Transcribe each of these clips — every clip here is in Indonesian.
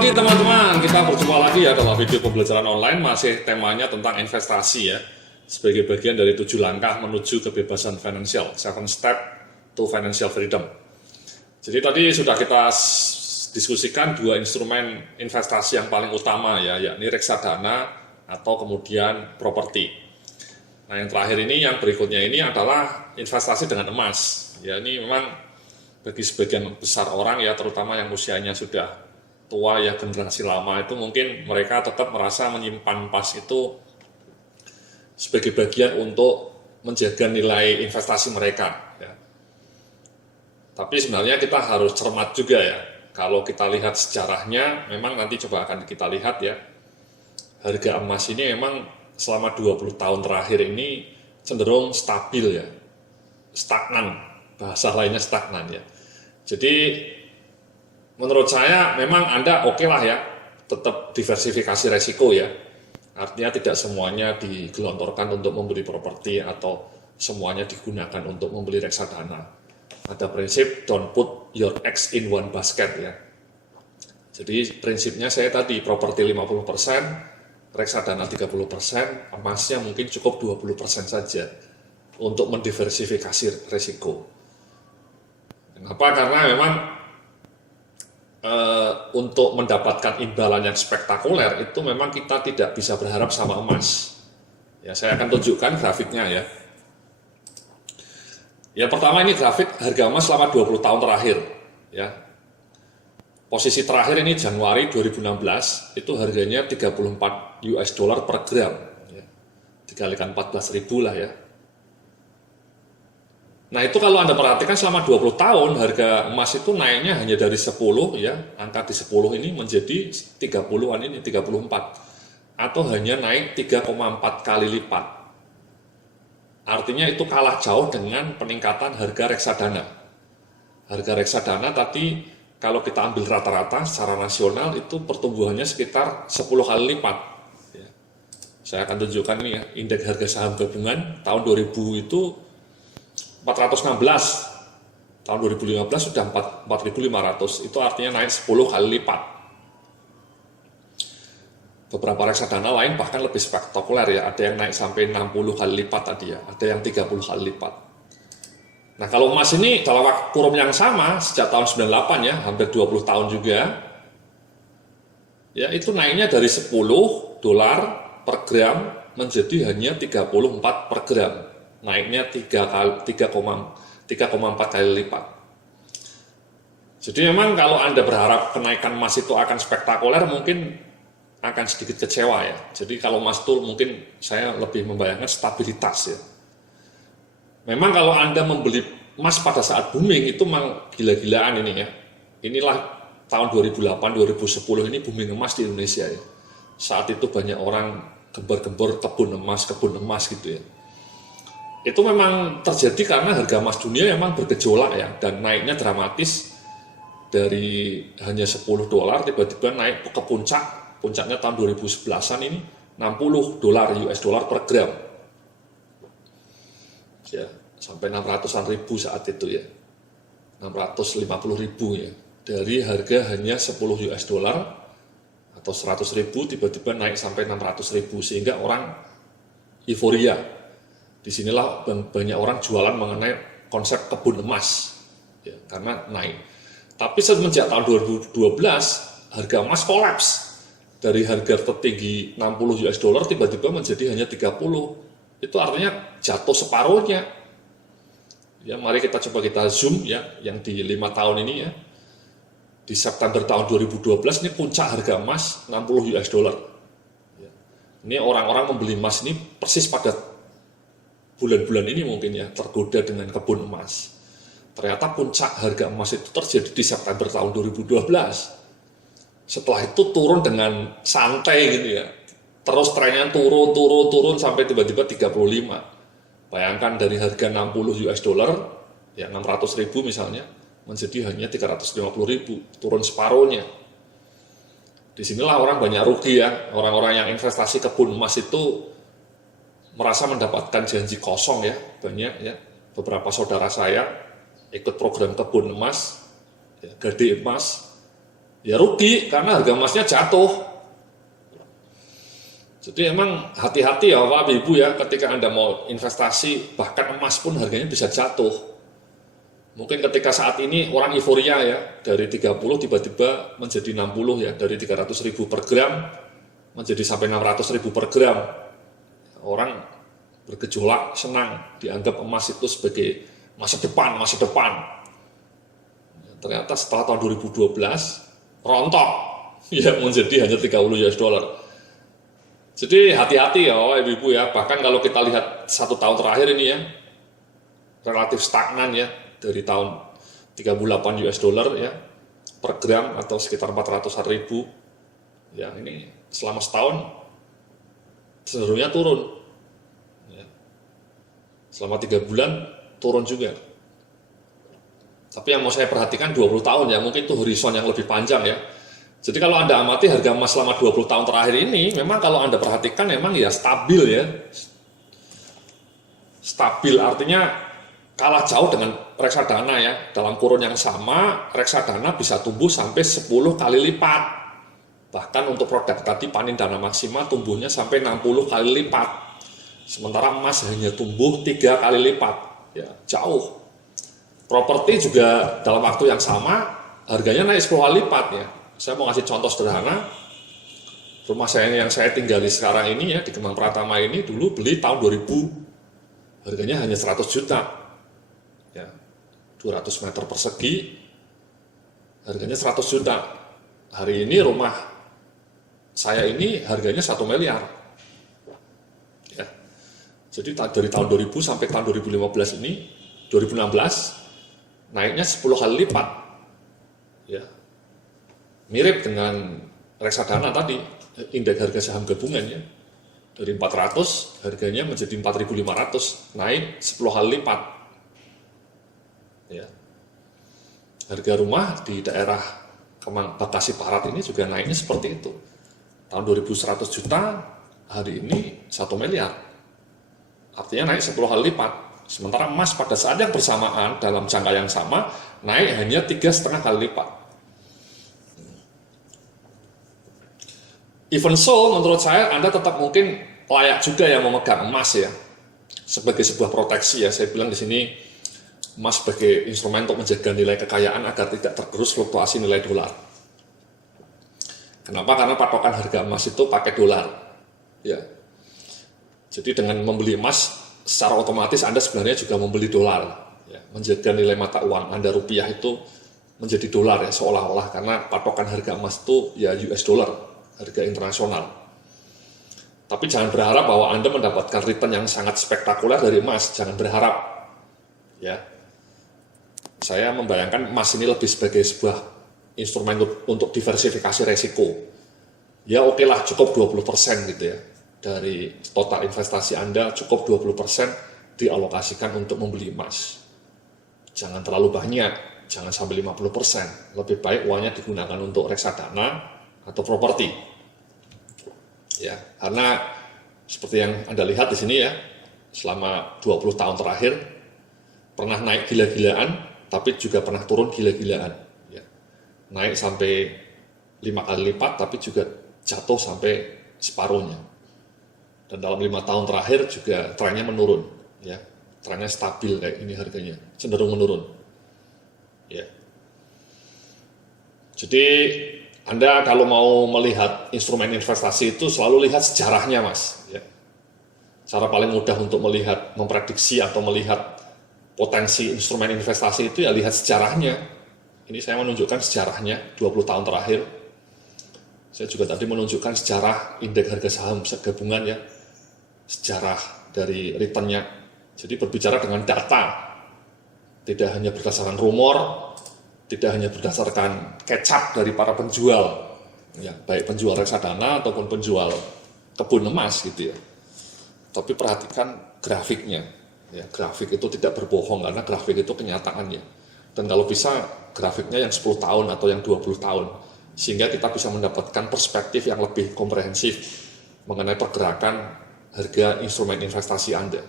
pagi teman-teman, kita berjumpa lagi ya dalam video pembelajaran online. Masih temanya tentang investasi ya, sebagai bagian dari 7 langkah menuju kebebasan finansial, 7 step to financial freedom. Jadi tadi sudah kita diskusikan 2 instrumen investasi yang paling utama ya, yakni reksadana atau kemudian properti. Nah yang terakhir ini, yang berikutnya ini adalah investasi dengan emas. Ya ini memang bagi sebagian besar orang ya, terutama yang usianya sudah tua ya, generasi lama itu mungkin mereka tetap merasa menyimpan emas itu sebagai bagian untuk menjaga nilai investasi mereka ya. Tapi sebenarnya kita harus cermat juga ya. Kalau kita lihat sejarahnya, memang nanti coba akan kita lihat ya, harga emas ini memang selama 20 tahun terakhir ini cenderung stabil ya, stagnan, bahasa lainnya stagnan ya. Jadi menurut saya memang Anda oke lah ya, tetap diversifikasi resiko ya. Artinya tidak semuanya digelontorkan untuk membeli properti atau semuanya digunakan untuk membeli reksadana. Ada prinsip don't put your eggs in one basket ya. Jadi prinsipnya saya tadi, properti 50%, reksadana 30%, emasnya mungkin cukup 20% saja untuk mendiversifikasi resiko. Kenapa? Karena memang untuk mendapatkan imbalan yang spektakuler itu memang kita tidak bisa berharap sama emas. Ya, saya akan tunjukkan grafiknya ya. Ya pertama ini grafik harga emas selama 20 tahun terakhir ya. Posisi terakhir ini Januari 2016 itu harganya 34 US dollar per gram ya. Dikalikan 14.000 lah ya. Nah itu kalau Anda perhatikan selama 20 tahun harga emas itu naiknya hanya dari 10 ya, angka di 10 ini menjadi 30-an ini, 34, atau hanya naik 3,4 kali lipat. Artinya itu kalah jauh dengan peningkatan harga reksadana. Harga reksadana tadi kalau kita ambil rata-rata secara nasional itu pertumbuhannya sekitar 10 kali lipat ya. Saya akan tunjukkan ini ya, indeks harga saham gabungan tahun 2000 itu 416, tahun 2015 sudah 4.500, itu artinya naik 10 kali lipat. Beberapa reksadana lain bahkan lebih spektakuler ya, ada yang naik sampai 60 kali lipat tadi ya, ada yang 30 kali lipat. Nah kalau emas ini dalam kurun yang sama, sejak tahun 98 ya, hampir 20 tahun juga, ya itu naiknya dari 10 dolar per gram menjadi hanya 34 per gram. Naiknya 3,4 kali lipat. Jadi memang kalau Anda berharap kenaikan emas itu akan spektakuler, mungkin akan sedikit kecewa ya. Jadi kalau emas itu mungkin saya lebih membayangkan stabilitas ya. Memang kalau Anda membeli emas pada saat booming itu memang gila-gilaan ini ya. Inilah tahun 2008-2010 ini booming emas di Indonesia ya. Saat itu banyak orang gembar-gembor kebun emas gitu ya. Itu memang terjadi karena harga emas dunia memang bergejolak ya, dan naiknya dramatis dari hanya 10 dolar tiba-tiba naik ke puncaknya tahun 2011-an ini 60 dolar US dollar per gram ya, sampai 600-an ribu saat itu ya, 650 ribu ya, dari harga hanya 10 US dollar atau 100 ribu tiba-tiba naik sampai 600 ribu, sehingga orang euforia. Disinilah banyak orang jualan mengenai konsep kebun emas ya, karena naik. Tapi semenjak tahun 2012 harga emas kolaps dari harga tertinggi 60 US dollar tiba-tiba menjadi hanya 30. Itu artinya jatuh separuhnya ya. Mari kita coba kita zoom ya, yang di 5 tahun ini ya. Di September tahun 2012 ini puncak harga emas 60 US dollar ya. Ini orang-orang membeli emas ini persis pada bulan-bulan ini mungkin ya, tergoda dengan kebun emas. Ternyata puncak harga emas itu terjadi di September tahun 2012. Setelah itu turun dengan santai gitu ya. Terus trennya turun sampai tiba-tiba 35. Bayangkan dari harga 60 US dollar ya, 600 ribu misalnya, menjadi hanya 350 ribu, turun separuhnya. Disinilah orang banyak rugi ya. Orang-orang yang investasi kebun emas itu merasa mendapatkan janji kosong ya, banyak ya. Beberapa saudara saya ikut program kebun emas ya, gade emas, ya rugi karena harga emasnya jatuh. Jadi emang hati-hati ya Bapak Ibu ya, ketika Anda mau investasi, bahkan emas pun harganya bisa jatuh. Mungkin ketika saat ini orang euforia ya, dari 30 tiba-tiba menjadi 60 ya, dari 300.000 per gram menjadi sampai 600.000 per gram. Orang bergejolak, senang, dianggap emas itu sebagai masa depan. Ternyata setelah tahun 2012 rontok ya menjadi hanya 30 US dollar. Jadi hati-hati ya Ibu-ibu ya, bahkan kalau kita lihat 1 tahun terakhir ini ya, relatif stagnan ya, dari tahun 38 US dollar ya, per gram atau sekitar 400.000, ya ini selama setahun cenderungnya turun, ya. Selama 3 bulan turun juga. Tapi yang mau saya perhatikan 20 tahun ya, mungkin itu horizon yang lebih panjang ya. Jadi kalau Anda amati harga emas selama 20 tahun terakhir ini, memang kalau Anda perhatikan memang ya stabil ya. Stabil artinya kalah jauh dengan reksadana ya. Dalam kurun yang sama, reksadana bisa tumbuh sampai 10 kali lipat. Bahkan untuk produk tadi panen dana maksimal tumbuhnya sampai 60 kali lipat. Sementara emas hanya tumbuh 3 kali lipat. Ya, jauh. Properti juga dalam waktu yang sama, harganya naik 10 kali lipat ya. Saya mau kasih contoh sederhana, rumah saya yang saya tinggali sekarang ini ya, di Kemang Pratama ini, dulu beli tahun 2000, harganya hanya 100 juta, ya, 200 meter persegi, harganya 100 juta. Hari ini rumah saya ini harganya 1 miliar. Ya. Jadi dari tahun 2000 sampai tahun 2015 ini, 2016, naiknya 10 kali lipat. Ya. Mirip dengan reksadana tadi, indeks harga saham gabungan ya. Dari 400 harganya menjadi 4.500, naik 10 kali lipat. Ya. Harga rumah di daerah Kemang Bekasi Barat ini juga naiknya seperti itu. Tahun 2100 juta, hari ini 1 miliar. Artinya naik 10 kali lipat. Sementara emas pada saat yang bersamaan dalam jangka yang sama naik hanya 3,5 kali lipat. Even so, menurut saya Anda tetap mungkin layak juga ya memegang emas ya, sebagai sebuah proteksi ya. Saya bilang di sini emas sebagai instrumen untuk menjaga nilai kekayaan agar tidak tergerus fluktuasi nilai dolar. Kenapa? Karena patokan harga emas itu pakai dolar. Ya. Jadi dengan membeli emas secara otomatis Anda sebenarnya juga membeli dolar. Ya. Menjaga nilai mata uang Anda rupiah itu menjadi dolar ya seolah-olah, karena patokan harga emas itu ya US dollar. Harga internasional. Tapi jangan berharap bahwa Anda mendapatkan return yang sangat spektakuler dari emas, jangan berharap. Ya. Saya membayangkan emas ini lebih sebagai sebuah instrumen untuk diversifikasi resiko. Ya oke lah, cukup 20% gitu ya. Dari total investasi Anda cukup 20% dialokasikan untuk membeli emas. Jangan terlalu banyak, jangan sampai 50%. Lebih baik uangnya digunakan untuk reksadana atau properti. Ya, karena seperti yang Anda lihat di sini ya, selama 20 tahun terakhir pernah naik gila-gilaan, tapi juga pernah turun gila-gilaan. Ya. Naik sampai 5 kali lipat, tapi juga jatuh sampai separuhnya. Dan dalam 5 tahun terakhir juga trennya menurun. Ya. Trennya stabil kayak ini harganya, cenderung menurun. Ya. Jadi Anda kalau mau melihat instrumen investasi itu selalu lihat sejarahnya Mas. Ya. Cara paling mudah untuk melihat, memprediksi atau melihat potensi instrumen investasi itu ya lihat sejarahnya. Ini saya menunjukkan sejarahnya 20 tahun terakhir. Saya juga tadi menunjukkan sejarah indeks harga saham gabungan ya. Sejarah dari returnnya. Jadi berbicara dengan data. Tidak hanya berdasarkan rumor, tidak hanya berdasarkan kecap dari para penjual, ya, baik penjual reksadana ataupun penjual kebun emas gitu ya. Tapi perhatikan grafiknya, ya, grafik itu tidak berbohong karena grafik itu kenyataannya. Dan kalau bisa grafiknya yang 10 tahun atau yang 20 tahun, sehingga kita bisa mendapatkan perspektif yang lebih komprehensif mengenai pergerakan harga instrumen investasi Anda.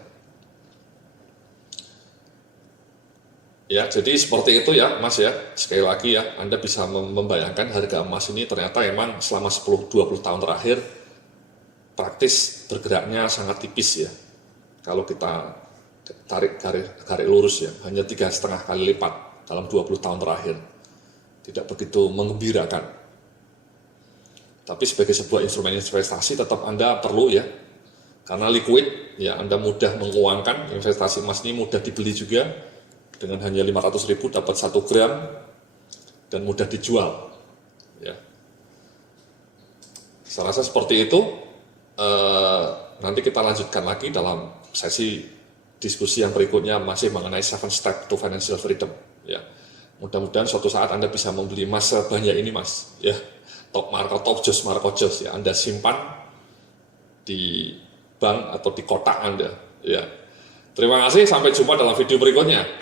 Ya, jadi seperti itu ya Mas ya. Sekali lagi ya, Anda bisa membayangkan harga emas ini ternyata emang selama 10-20 tahun terakhir praktis bergeraknya sangat tipis ya. Kalau kita tarik garis lurus ya, hanya 3,5 kali lipat dalam 20 tahun terakhir. Tidak begitu menggembirakan. Tapi sebagai sebuah instrumen investasi tetap Anda perlu ya, karena liquid ya, Anda mudah menguangkan, investasi emas ini mudah dibeli juga, dengan hanya 500.000 dapat 1 gram dan mudah dijual ya. Saya rasa seperti itu. Nanti kita lanjutkan lagi dalam sesi diskusi yang berikutnya masih mengenai 7 step to financial freedom ya. Mudah-mudahan suatu saat Anda bisa membeli emas sebanyak ini Mas ya. Top Marco Jos ya, Anda simpan di bank atau di kotak Anda ya. Terima kasih, sampai jumpa dalam video berikutnya.